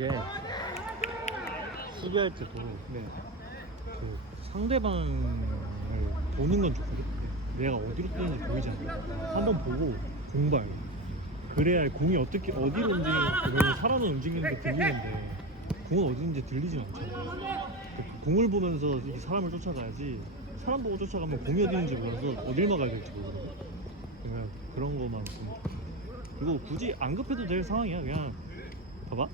이게 수비할 때도 네. 그 상대방을 보는 건 좋거든. 내가 어디로 뛰는지 보이잖아. 한번 보고 공발. 그래야 공이 어떻게 어디로 움직이는 사람은 움직이는 게 들리는데 공은 어디인지 들리지 않잖아. 공을 보면서 이 사람을 쫓아가야지. 사람 보고 쫓아가면 공이 어디 있는지 몰라서 어딜 막아야 될지 모르거든. 그냥 그런 거만 보면 돼. 이거 굳이 안 급해도 될 상황이야. 그냥 봐봐.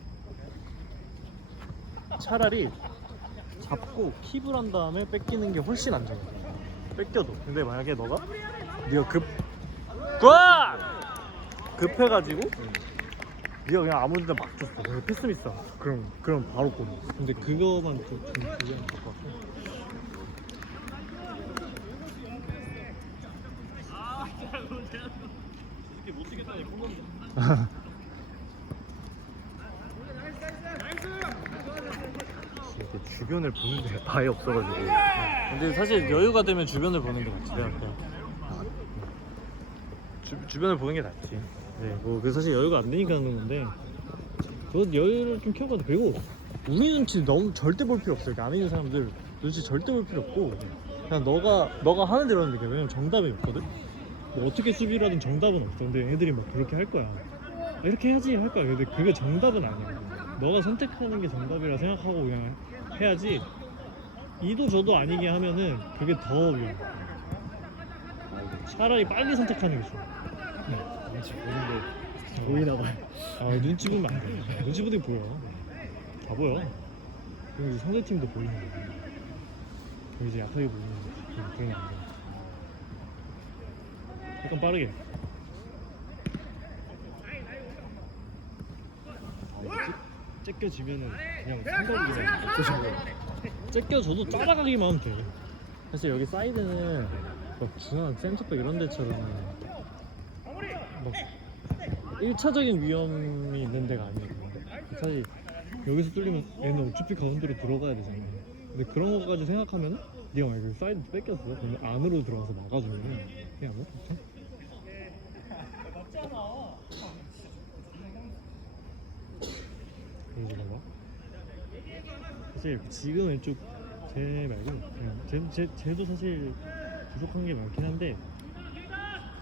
차라리 잡고 킵을 한 다음에 뺏기는 게 훨씬 안전해. 뺏겨도. 근데 만약에 너가 네가 급 꽉! 급해가지고 네가 그냥 아무 데나 막 줬어. 근데 패스 미스. 그럼 그럼 바로 골. 근데 그거만 좀좀 주의하면 될것 같고. 못 뛰겠다니 콘돔 이렇게 주변을 보는 데가 아예 없어가지고. 근데 사실 여유가 되면 주변을 보는 게 낫지 내가 그냥 주, 주변을 보는 게 낫지. 네, 뭐 사실 여유가 안 되니까 하는 건데. 그 여유를 좀 키워가도 되고. 우리 눈치 너무 절대 볼 필요 없어요. 안에 있는 사람들 눈치 절대 볼 필요 없고. 그냥 너가 너가 하는 대로 하는 게 왜냐면 정답이 없거든. 뭐 어떻게 수비를 하든 정답은 없어. 근데 애들이 막 그렇게 할 거야. 이렇게 해야지 할 거야. 근데 그게 정답은 아니야. 너가 선택하는 게 정답이라 생각하고 그냥 해야지. 이도 저도 아니게 하면은 그게 더 위험해 차라리 빨리 선택하는 게 좋아. 네. 눈치 보는 게 보이나 봐요. 아 눈치 보면 안 돼 눈치 보는 게 보여 다 보여. 그리고 상대팀도 보이는 거야 그리고 이제 약하게 보이는 거지. 그럼 그러면 안돼 약간 빠르게 째껴지면은 그냥 조심 째껴져도 따라가기만 하면 돼. 사실 여기 사이드는 막 중앙 센터백 이런 데처럼 막 1차적인 위험이 있는 데가 아니에요. 사실 여기서 뚫리면 얘는 어차피 가운데로 들어가야 되잖아. 근데 그런 것까지 생각하면 네가 만약에 사이드 뺏겼어. 그러면 안으로 들어가서 막아주면 그냥 뭐 괜찮아 그러지 봐봐 사실 지금 왼쪽 쟤 말고 그냥 쟤, 쟤, 쟤도 사실 부족한 게 많긴 한데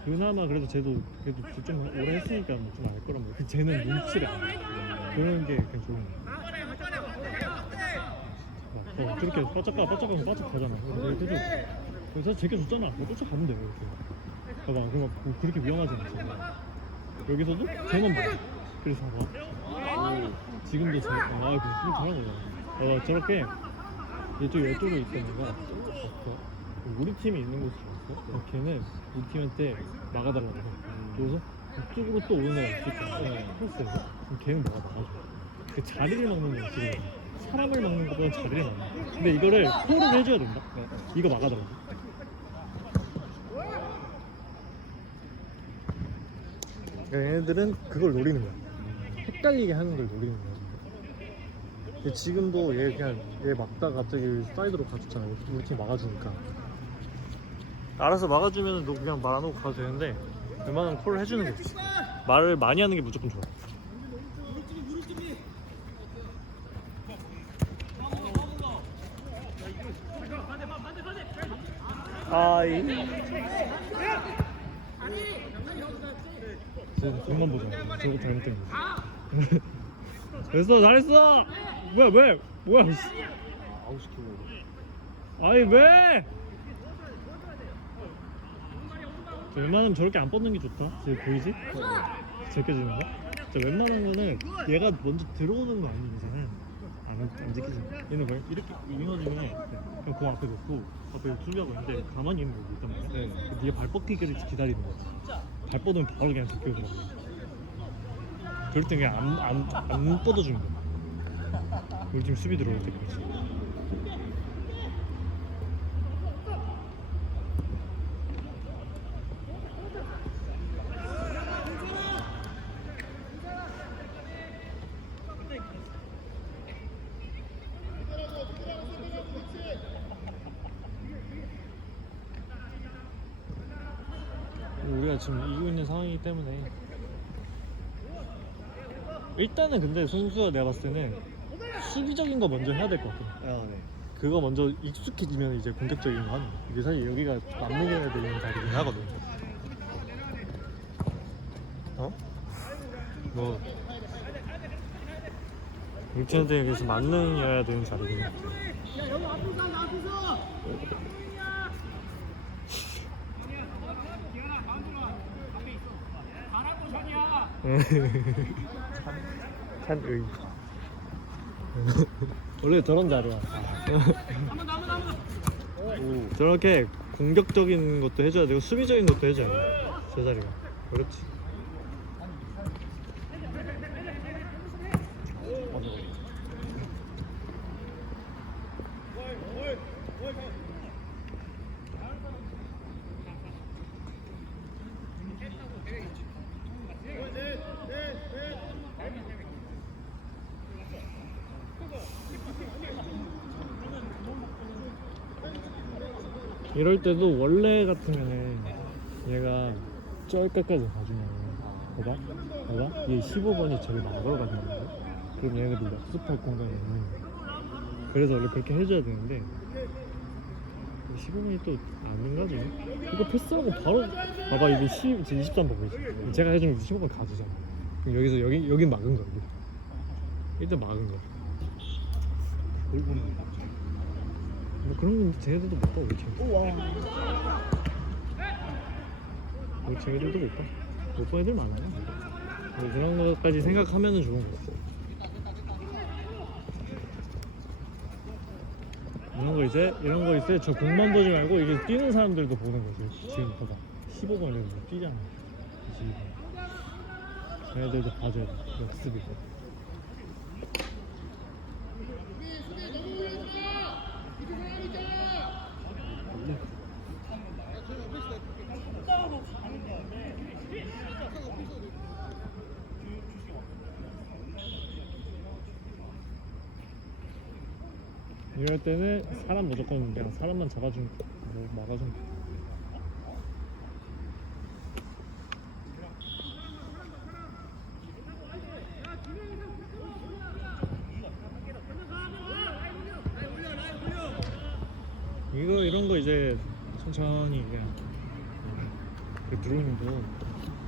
그나마 그래도 쟤도 그래도 좀 오래 했으니까 좀 알 거란 말이야 그 쟤는 눈치를 안 그런 게 그냥 좋은 거야 어, 저렇게 바짝 가 바짝 가면 바짝 가잖아. 그래도 그래서 제껴줬잖아. 뭐 쫓아가면 돼 이렇게. 봐봐 그거 뭐 그렇게 위험하지 않잖아 여기서도? 쟤만 봐. 그래서 봐봐. 지금도 저, 아, 그 잘하는 거야. 어, 저렇게 이쪽 이쪽으로 있던 애가 어, 우리 팀이 있는 곳으로 왔어. 어, 걔는 우리 팀한테 막아달라고 해. 그래서 이쪽으로 또 오는 애가 있을 거야. 패스에서. 그럼 걔는 너가 막아줘. 그 자리를 막는 거야, 지금. 사람을 막는 것보다 자리를 막는 거야. 근데 이거를 콜을 해줘야 된다. 이거 막아달라고. 그러니까 얘네들은 그걸 노리는 거야. 헷갈리게 하는 걸 노리는 거야. 근데 지금도 얘 그냥 얘 막다 갑자기 사이드로 가줬잖아. 우리 팀 막아주니까. 알아서 막아주면 너 그냥 말 안 하고 가도 되는데 웬만하면 콜을 해주는 게 좋지. 말을 많이 하는 게 무조건 좋아. 아이. 쟤 돈만 보자. 저거 잘못된 거. 됐어, 잘했어. 뭐야, 왜? 뭐야? 씨. 아웃 시키려고. 아니 왜? 저 웬만하면 저렇게 안 뻗는 게 좋다. 지금 보이지? 제껴지는 거? 저 웬만한 거는 얘가 먼저 들어오는 거 아닌 이상은 안, 안 지켜지는 거. 얘는 왜 이렇게 중에 그냥 공 앞에 놓고 앞에 수비하고 있는데 가만히 있는 거 있단 말이야. 네. 네가 발 뻗기를 기다리는 거지. 발 뻗으면 바로 그냥 제껴서 막. 그럴 때 그냥 안, 안, 안 뻗어주는 거야. 우리 팀 수비 들어올 때까지. 우리가 지금 이기고 있는 상황이기 때문에 일단은 근데 선수가 내가 봤을 때는 수비적인 거 먼저 해야 될 것 같아. 아 네. 그거 먼저 익숙해지면 이제 공격적인 거 하는 거. 이게 사실 여기가 애들 있는 자리긴 하거든. 어? 뭐 육체한테 그래서 만능이어야 되는 자리긴 해. 찬의 원래 저런 자리야. 오, 저렇게 공격적인 것도 해줘야 되고 수비적인 것도 해줘야 돼. 저 자리가. 그렇지. 때도 원래 같으면은 얘가 쩔까까지 가주면 봐봐 봐봐. 얘 15번이 저기 막으러 가는데 그럼 얘네들 역습할 공간이 없는 거야. 그래서 원래 그렇게 해줘야 되는데 15번이 또 안 가지. 이거 패스하고 바로 봐봐 이게 10, 지금 23번 보이지? 제가 해주면 15번 가주잖아. 그럼 여기서 여기 여기 막은 거야. 일단 막은 거야 뭐 그런 건 쟤네들도 못 봐 우리 팀 우리 팀 애들도 못 봐 못 봐 애들 많아요. 뭐 그런 것까지 생각하면 좋은 거고 이런 거 이제 이런 거 이제 저 공만 보지 말고 이게 뛰는 사람들도 보는 거지. 지금 봐봐 15번에 뛰잖아. 지금 쟤네들도 봐줘야 돼. 역습이고 이럴 때는 사람 무조건 그냥 사람만 잡아주면 뭐 막아주면 돼. 이거 이런 거 이제 천천히 그냥 그 드로잉도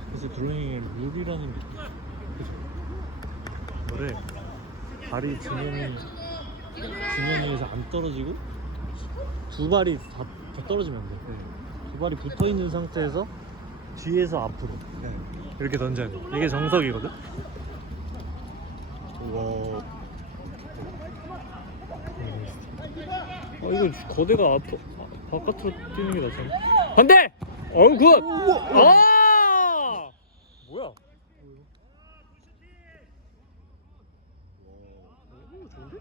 그래서 드로잉의 룰이라는 게. 그죠? 뭐래 발이 지면 이 지면 위에서 안 떨어지고 두 발이 다, 다 떨어지면 안 돼. 두 발이 붙어 있는 상태에서 뒤에서 앞으로 네. 이렇게 던져야 돼. 이게 정석이거든. 이거 어 이거 거대가 앞 아, 바깥으로 뛰는 게 낫잖아. 반대. 어우 굿. 아 뭐야? 오, 좋은데?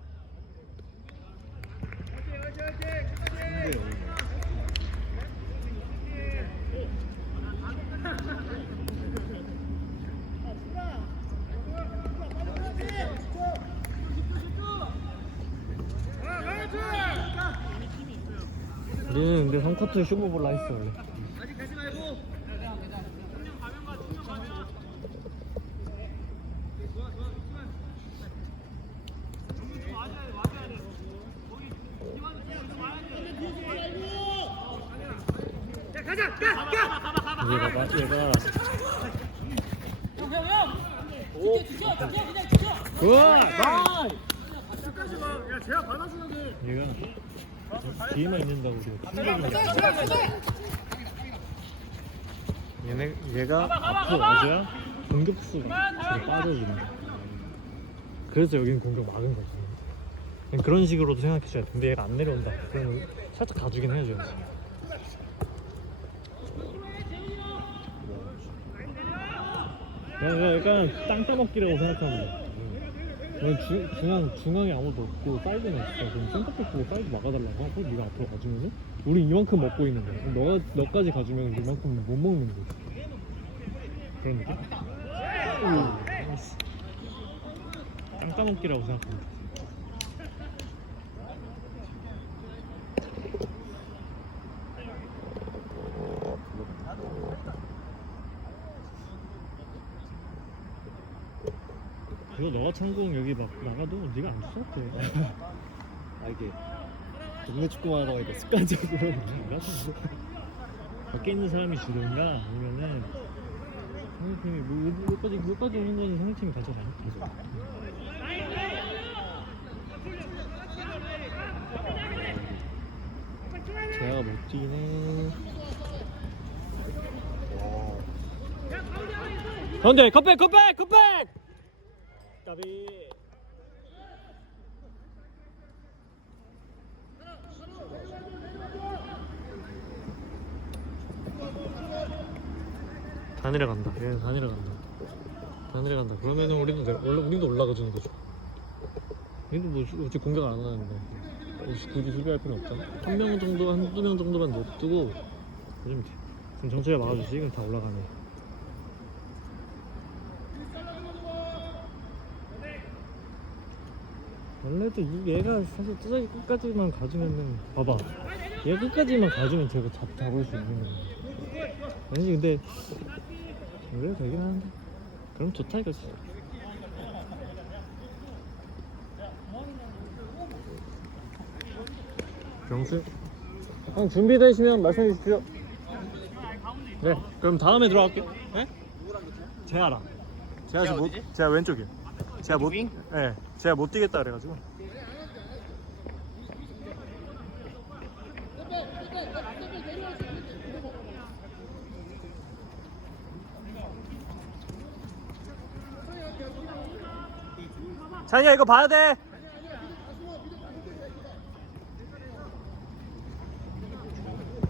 근데 우리는 근데 3쿼터에 슈퍼볼라 했어 원래. 얘가 봐, 얘가 굿! 얘가 뒤에만 있는다고 우리가 충격이 얘네 얘가 앞으로 와줘야 공격수가 뒤로 빠져주는 거야. 그래서 여기는 공격 막은 거지. 그냥 그런 식으로도 생각해 줘야 돼. 근데 얘가 안 내려온다. 그러면 살짝 가주긴 해줘야지. 내가 약간 땅 따먹기라고 생각하는 거야. 넌 주, 중앙, 중앙에 아무도 없고 사이드는 없어. 그럼 센터백 보고 사이드 막아달라고 하고 네가 앞으로 가주면은 우리 이만큼 먹고 있는 거야. 그럼 너가 너까지 가주면 이만큼 못 먹는 거지. 그런 느낌? 오, 나이스. 땅 따먹기라고 생각합니다. 그거 너가 창공 여기 막 나가도 네가 안 줬었대. 아 이게 동네 축구만 하다 보니까 습관적으로. 밖에 있는 사람이 주든가 아니면은 상대팀이 뭐 여기까지 여기까지 오는 거는 상대팀이 가져가니까. 제가 못 뛰네 와 가운데 컷백 컷백 컷백. 까비. 다 내려간다. 얘는 다 내려간다. 다 내려간다. 그러면은 우리도 내, 원래 우리도 올라가 주는 거죠. 우리도 뭐 수- 어차피 공격 안 하는데 굳이 굳이 수비할 필요 없잖아. 한 명 정도 한두 명 정도만 해주면 돼. 그럼 정철이 막아주지. 그럼 다 올라가네. 원래도 이- 얘가 사실 뚜벅이 끝까지만 가주면은 봐봐 얘 끝까지만 가주면 제가 잡, 잡을 수 있는 거야 아니지 근데 그래 되긴 하는데. 그럼 좋다 이거지 병수 형 준비되시면 말씀해 주십시오. 네 그럼 다음에 들어갈게요 네? 재하라 제가 지금 못, 제가 왼쪽이요. 제가 못, 네, 제가 못 뛰겠다 그래가지고. 찬이야 이거 봐야 돼.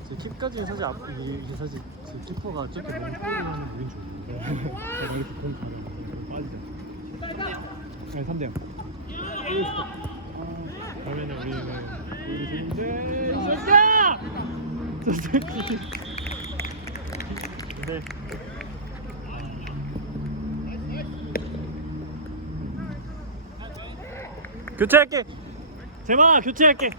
제 킥까지 사실 앞 이게, 이게 사실 제 키퍼가 저렇게 너무 뿌리는 우린 좋은데 제가 이렇게 공 빠지죠. 네, 3대 0. 그러면 우리는 우리 팀인데 쏜다! 저 새끼. 네. 교체할게. 재마 교체할게.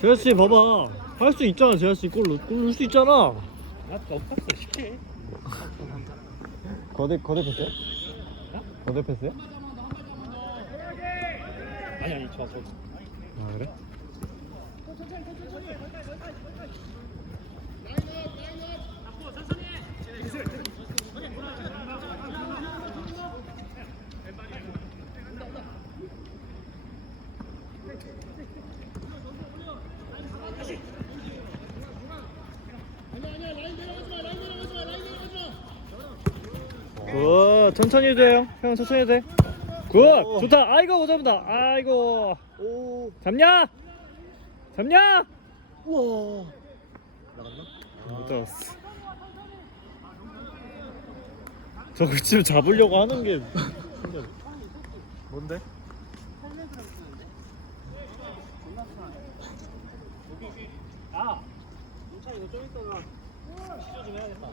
재하 씨 봐봐 할 수 있잖아 재하 씨 골, 넣- 골수 있잖아 나 넘었어 쉽게 거대 거대 패스야? 거대 패스야? 아니 아니 저 저 아 그래? 굿 천천히 해도 돼요. 형 천천히 해도 돼 굿! 좋다. 아이고 오자마다. 아이고. 오. 잡냐? 잡냐? 우와. 나갔나? 못 잡았어. 저거 지금 잡으려고 하는 게. 뭔데? 야 문차 이거 좀 있다가 시조 좀 해야겠다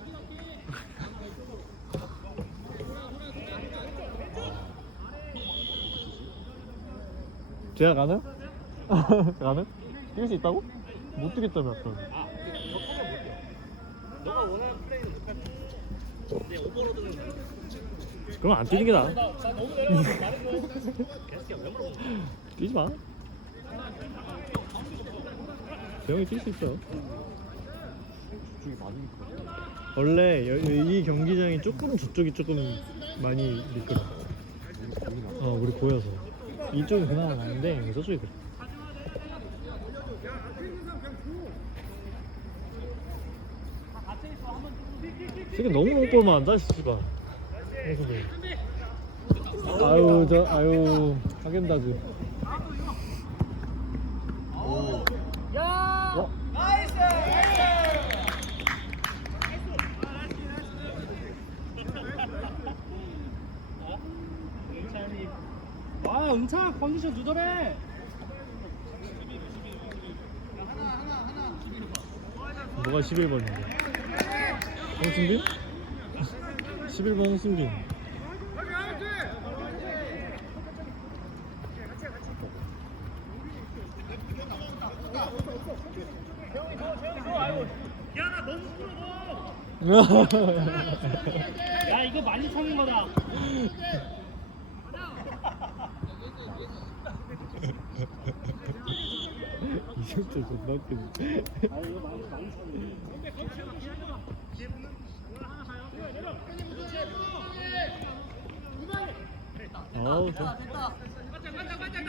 제가 가능? 가능? 뛸수 있다고? 못 뛰겠다며 아까 아 못해 너가 원하는 플레이는 못할 근데 오버로드는 그럼 안 뛰는 게 나아 뛰지 마 재영이 뛸 수 있어 원래 여- 이 경기장이 조금 저쪽이 조금 많이 미끄러 어 우리 보여서 이쪽이 그나마 나은데 저쪽이 그래. 지금 너무 못 볼만 한다 씨발. 아유 저 아유 하겐다즈 어? 아 은차 컨디션 조절해 뭐가 11번인데 홍승빈? 11번 홍승빈 야 이거 많이 차는 거다. 이승철 존나 웃기네 아 아우 좋아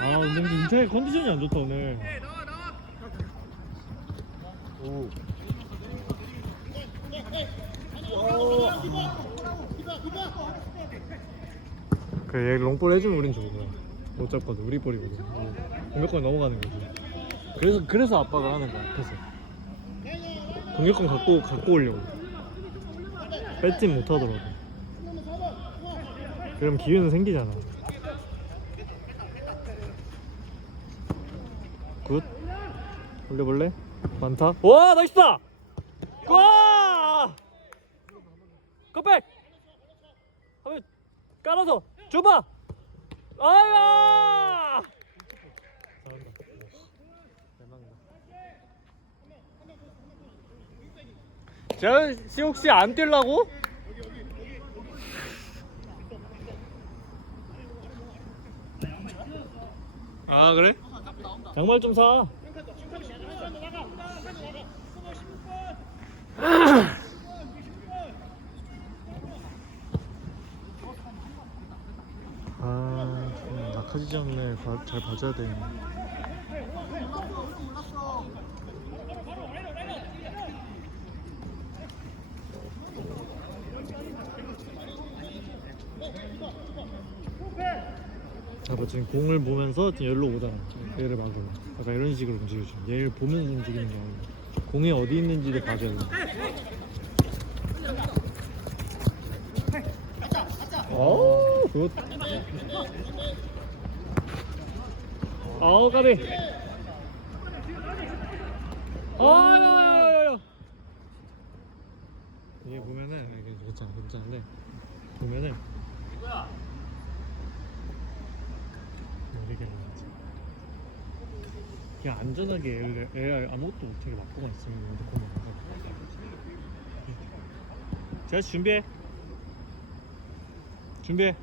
아 근데 인터넷 컨디션이 안 좋다 오늘. 오. 그래 얘 롱볼 해주면 우린 좋은 거야. 못 잡거든. 우리 볼이거든. 어, 공격권 넘어가는 거지 그래서 그래서 아빠가 하는 거야 앞에서. 공격권 갖고 갖고 오려고. 뺏진 못하더라도 그럼 기회는 생기잖아. 굿. 올려볼래? 많다. 와 나이스다! 와! 컵백! 하면 깔아서 줘봐! 아야 잘한다 저 씨, 혹시 안 뛸라고? 아 그래? 양말 좀 사. 아, 좀 낙하지 장면 잘 봐줘야 되는데. 지금 공을 보면서 지금 여기로 오잖아 얘를 막으러 약간 이런 식으로 움직여줘 얘를 보면서 움직이는 게 아니라 공이 어디 있는지를 봐줘야 돼 어우 굿 아우 까비. 아야야야야 이게 보면은 이게 괜찮아 괜찮은데. 보면은 모르게 하는 거지. 그냥 안전하게 애를, 애를 아무것도 못하게 막고만 있으면 핸드폰 나가. 자 준비해. 준비해.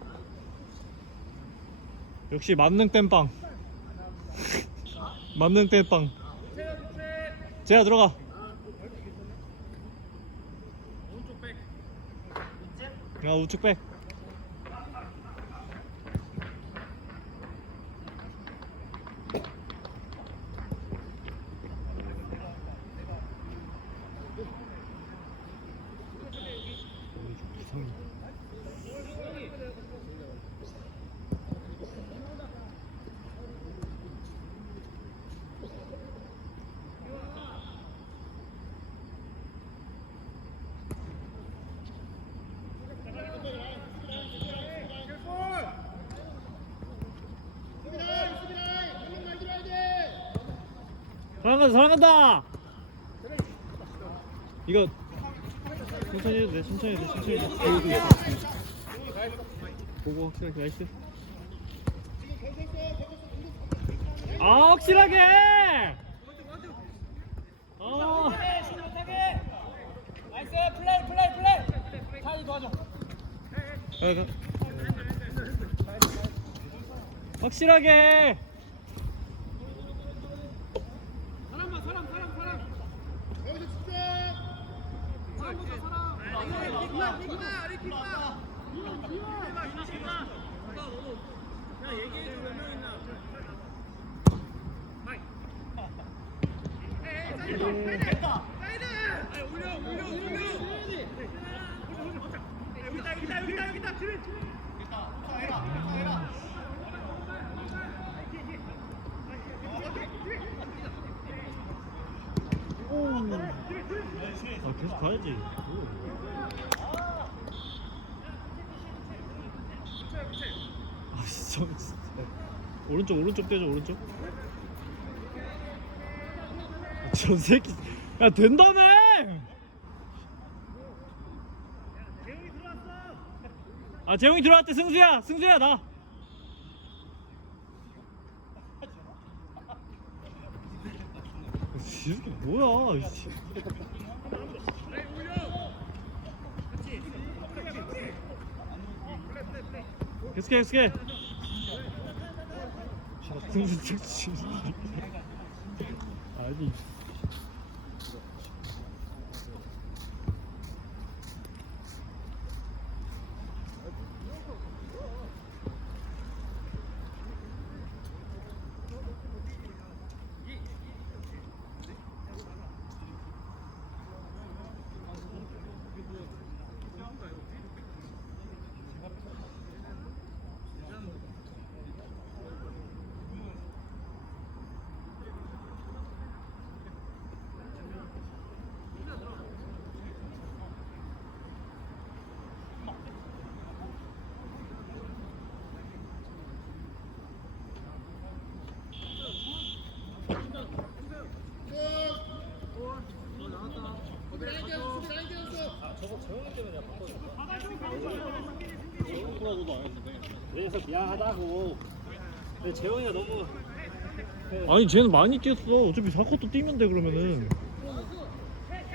역시 만능 땜빵. 만능 땜빵. 재야 들어가. 야 우측 백. 사랑간다 사랑간다. 이거 천천히 해도 돼 천천히 해도 돼 천천히 해도 돼. 있어 보고 확실하게 나이스. 아 확실하게! 아. 가, 가. 확실하게 사람만 사람 사람 사람. 여기서 집중. 사람보다 사람. 리키마 리키마 리키마. 리키마 리키마. 야 얘기해줘 몇명 있나. 됐다. 아니 올려 올려 올려. 여기다 여기다 여기다 여기다 아 계속 가야지. 오. 아 진짜 진짜. 오른쪽 오른쪽 떼줘 오른쪽. 저 새끼 야 된다며! 아 재용이 들어왔대 승수야! 승수야 나! 이 새끼 뭐야 Kıske kıske. Şartınızı çık. Hadi. 계속해 계속해 승수 특집 아니 그래서 미안하다고. 근데 재영이가 너무 아니 쟤는 많이 뛰었어. 어차피 4쿼터 뛰면 돼 그러면은.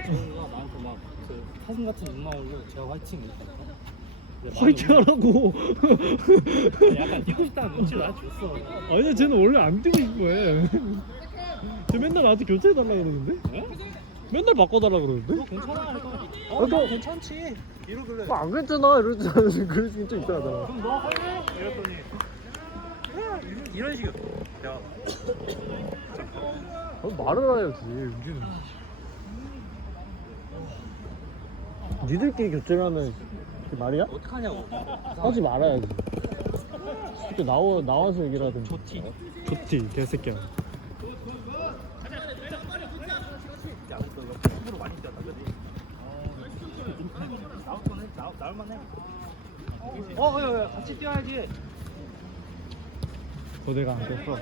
재영이가 나한테 막그 사진 같은 눈 나오고 제가 화이팅 화이팅 하라고. 약간 뛰고 싶다는 눈치를 나한테 줬어. 아니 쟤는 원래 안 뛰고 싶어 해 쟤 맨날 나한테 교체해달라 그러는데? 네? 맨날 바꿔달라 그러는데 너 괜찮아? 그러니까 어, 너- 괜찮지. 이러길래. 안 괜찮아 이러지 않으면 그럴 수 있잖아 그럼 너 할래? 이랬더니 야, 이런- 이런 식이야. 야, 말을 해야지 우리는 니들끼리 교체를 하면 그 말이야? 어떡하냐고. 하지 말아야지 그때 나와, 나와서 얘기를 하든지 좋지. 좋지 개새끼야 야, 너 옆에 힘으로 많이 뛰었다, 그지? 나올 만해, 나올, 나올 만해. 어, 야, 야, 같이 뛰어야지. 거대가 안 됐어 어.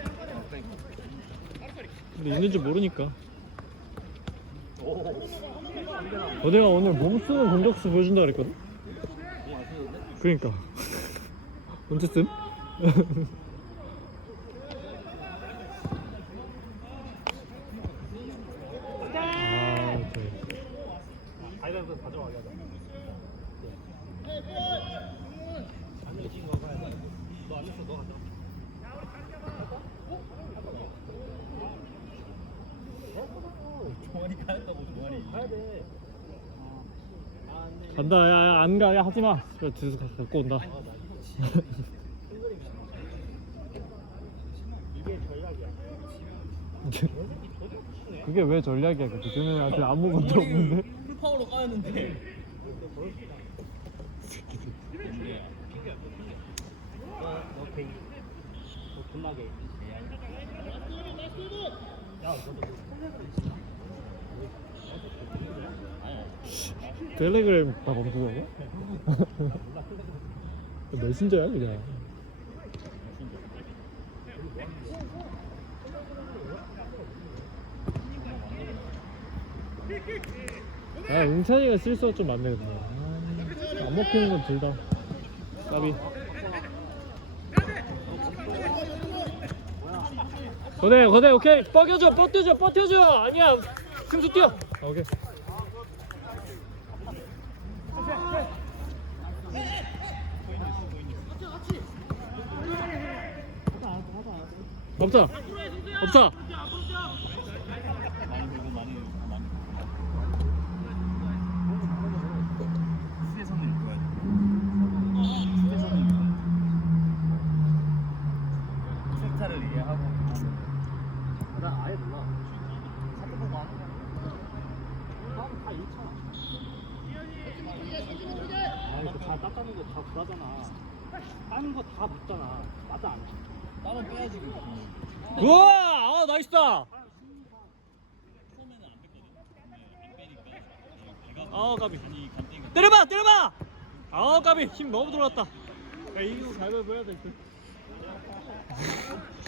근데 있는지 모르니까 오, 거대가 오늘 몸 쓰는 공격수 보여준다 그랬거든? 쓰는데? 그러니까 언제 씀? 아, 저 가위바위보 가져가게 하자. 안 되지, 너 가야 돼. 너안 했어, 너 가져. 종아리 가였다고 종아리 가야 돼. 아, 안 돼. 간다. 야야 안가. 야 하지마. 뒤에서 가- 갖고 온다. 그게 왜 전략이야? 그게 쟤네한테 아무것도 없는데? 풀파워로 까였는데. 텔레그램 다 검색하고? 메신저야 그냥. 아 응찬이가 실수가 좀 많네 근데. 아, 안 먹히는 건 둘다. 까비. 거대 거대 오케이. 뻐겨줘 뻗겨줘 뻗겨줘. 아니야. 승수 뛰어. 아, 오케이. 없잖아 없잖아 많이 들고 많이 많이. 수혜선을 입고 와야 돼. 수혜선을 입고 와야 돼. 스타를 이해하고. 나 아예 몰라. 사태 보고 하는 거야. 다음 다 잃잖아. 아 이거 다 땄다는 거 다 불하잖아. 따는 거 다 묻잖아. 맞아 안 해? 따는 빼야지 그. 우와 아 나이스다. 아 까비. 때려봐 때려봐. 아 까비. 힘 너무 들어왔다. 야 이기고 가위바위보 해야 될듯